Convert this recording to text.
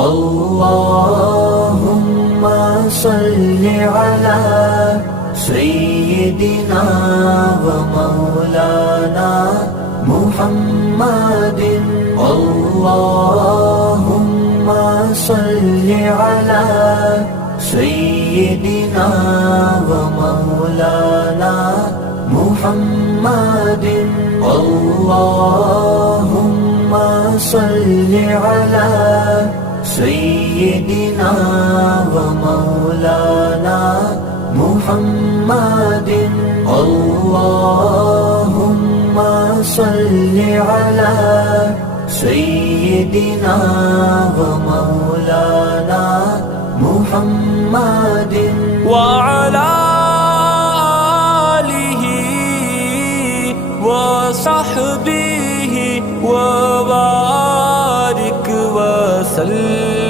अल्लाहुम्मा सल्लि अला सय्यिदिना व मौलाना मुहम्मदिन। अल्लाहुम्मा सल्लि अला सय्यिदिना व मौलाना मुहम्मदिन। अल्लाहुम्मा सल्लि अला सय्यिदिना व मौलाना मुहम्मदिन। अल्लाहुम्मा सल्लि अला सय्यिदिना व मौलाना मुहम्मदिन व अला आलिहि व सहबिहि व बारिक व सल्लम।